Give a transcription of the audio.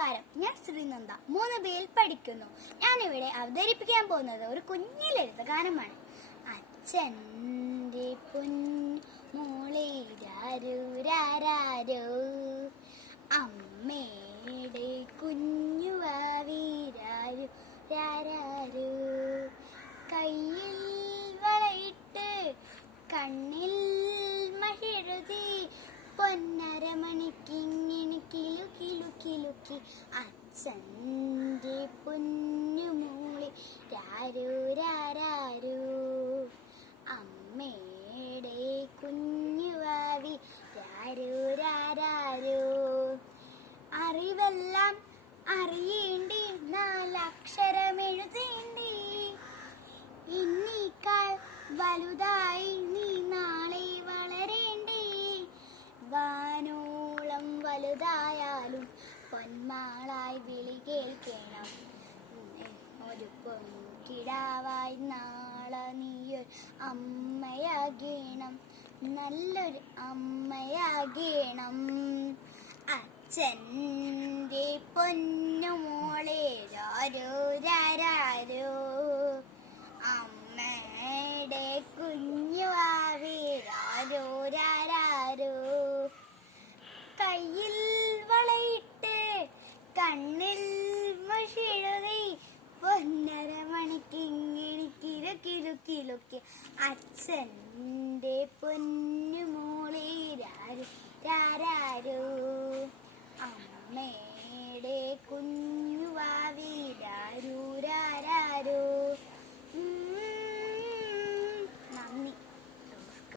നമസ്കാരം, ഞാൻ ശ്രീനന്ദ 3ബിയിൽ പഠിക്കുന്നു. ഞാനിവിടെ അവതരിപ്പിക്കാൻ പോകുന്നത് ഒരു കുഞ്ഞു ലളിതഗാനമാണ്. അച്ഛൻ്റെ പൊന്മോളെ രാരോ രാരാരോ, അമ്മയുടെ കുഞ്ഞു വാവി രാരോ രാരാരോ, കയ്യിൽ വളയിട്ട് കണ്ണിൽ മഷെഴുതി പൊന്നരമണിക്കിങ്ങിണി കിലു കിലു കിലുക്കി, അച്ഛൻ്റെ പൊന്നുമോളെ രാരോ രാരാരോ, അമ്മയുടെ കുഞ്ഞുവാവി രാരോ രാരാരോ. അറിവെല്ലാം അറിയേണ്ടി, 4 അക്ഷരമെഴുതേണ്ടി, എന്നേക്കാൾ വലുതായി നീ നാളെ വളരേണ്ടേ. വാനോളം വലുതായാലും പൊന്മാളായി വിളി കേൾക്കണം. ഒരു പൊൻകിടാവായി നാളെ നീയൊരു അമ്മയാകണം, നല്ലൊരു അമ്മയാകണം. അച്ഛൻ്റെ പൊന്നുമോളെ രാരോ രാരാരോ, അമ്മയുടെ കുഞ്ഞുവാവി രാരോ രാരാരോ, കയ്യിൽ വളയിട്ട് കണ്ണിൽ മഷെഴുതി പൊന്നരമണിക്കിങ്ങിണി കിലു കിലു കിലുക്കി, അച്ഛൻ